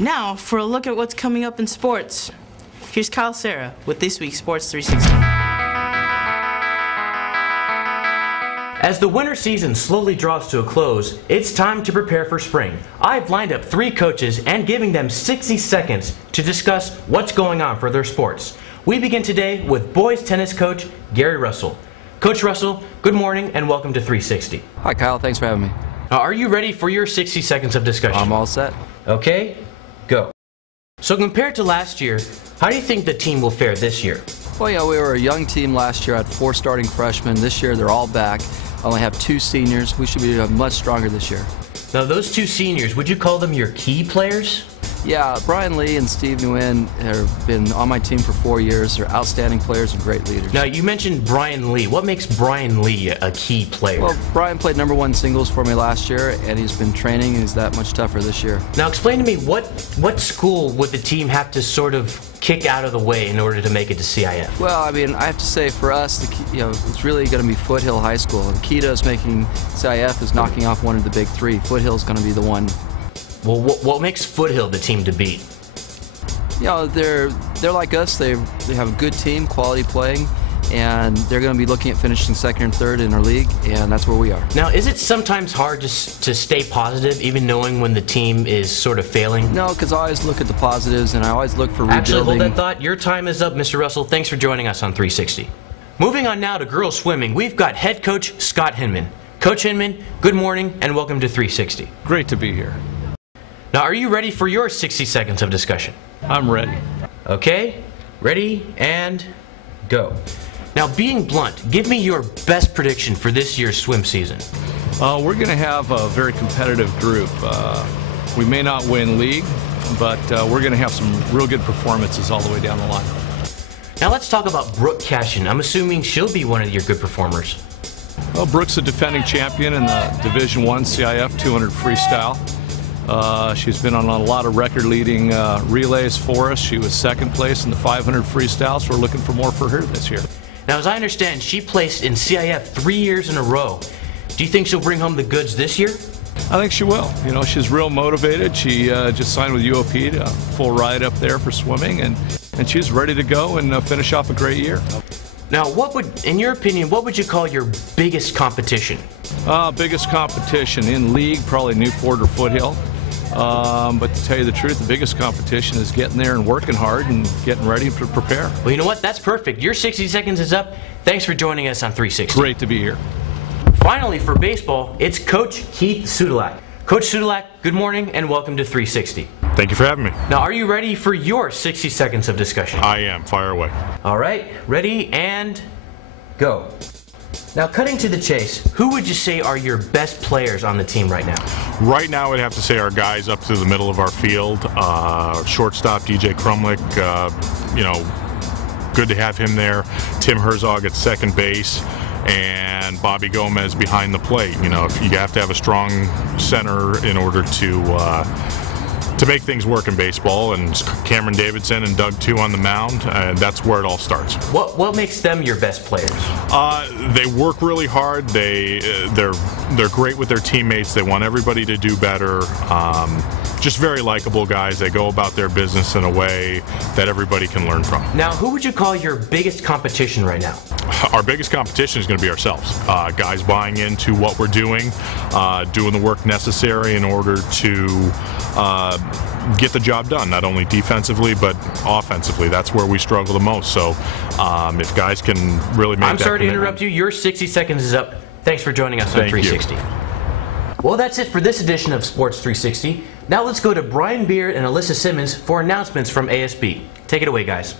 Now, for a look at what's coming up in sports, here's Kyle Serra with this week's Sports 360. As the winter season slowly draws to a close, it's time to prepare for spring. I've lined up 3 coaches and giving them 60 seconds to discuss what's going on for their sports. We begin today with boys tennis coach Gary Russell. Coach Russell, good morning and welcome to 360. Hi Kyle, thanks for having me. Are you ready for your 60 seconds of discussion? I'm all set. Okay, go. So compared to last year, how do you think the team will fare this year? Well, yeah, we were a young team last year, had 4 starting freshmen. This year they're all back. I only have 2 seniors. We should be much stronger this year. Now those 2 seniors, would you call them your key players? Yeah, Brian Lee and Steve Nguyen have been on my team for 4 years. They're outstanding players and great leaders. Now you mentioned Brian Lee. What makes Brian Lee a key player? Well, Brian played #1 singles for me last year, and he's been training, and he's that much tougher this year. Now explain to me, what school would the team have to sort of kick out of the way in order to make it to CIF? Well, I mean, I have to say for us, it's really going to be Foothill High School. The key to us making CIF is knocking off one of the big 3. Foothill's going to be the one. Well, what makes Foothill the team to beat? You know, they're like us. They have a good team, quality playing, and they're going to be looking at finishing 2nd and 3rd in our league, and that's where we are. Now, is it sometimes hard to stay positive, even knowing when the team is sort of failing? No, because I always look at the positives, and I always look for rebuilding. Actually, hold that thought. Your time is up, Mr. Russell. Thanks for joining us on 360. Moving on now to girls swimming, we've got head coach Scott Hinman. Coach Hinman, good morning and welcome to 360. Great to be here. Now, are you ready for your 60 seconds of discussion? I'm ready. Okay, ready and go. Now, being blunt, give me your best prediction for this year's swim season. We're going to have a very competitive group. We may not win league, but we're going to have some real good performances all the way down the line. Now, let's talk about Brooke Cashin. I'm assuming she'll be one of your good performers. Well, Brooke's a defending champion in the Division I CIF 200 freestyle. She's been on a lot of record-leading relays for us. She was 2nd place in the 500 freestyle, so we're looking for more for her this year. Now, as I understand, she placed in CIF 3 years in a row. Do you think she'll bring home the goods this year? I think she will. You know, she's real motivated. She just signed with UOP to full ride up there for swimming, and she's ready to go and finish off a great year. Now, in your opinion, what would you call your biggest competition? Biggest competition in league, probably Newport or Foothill. But to tell you the truth, the biggest competition is getting there and working hard and getting ready to prepare. Well, you know what? That's perfect. Your 60 seconds is up. Thanks for joining us on 360. Great to be here. Finally, for baseball, it's Coach Heath Sudulak. Coach Sudulak, good morning and welcome to 360. Thank you for having me. Now, are you ready for your 60 seconds of discussion? I am. Fire away. All right, ready and go. Now, cutting to the chase, who would you say are your best players on the team right now? Right now, I'd have to say our guys up to the middle of our field. Shortstop DJ Krumlick, you know, good to have him there. Tim Herzog at 2nd base. And Bobby Gomez behind the plate. You know, you have to have a strong center in order to make things work in baseball, and Cameron Davidson and Doug too on the mound, and that's where it all starts. What makes them your best players? They work really hard. They're great with their teammates. They want everybody to do better. Just very likable guys. They go about their business in a way that everybody can learn from. Now, who would you call your biggest competition right now? Our biggest competition is going to be ourselves. Guys buying into what we're doing the work necessary in order to get the job done, not only defensively but offensively. That's where we struggle the most. So if guys can really make that I'm sorry to commitment. interrupt you. Your 60 seconds is up. Thanks for joining us on Thank 360. you. Well, that's it for this edition of Sports 360. Now let's go to Brian Beard and Alyssa Simmons for announcements from ASB. Take it away, guys.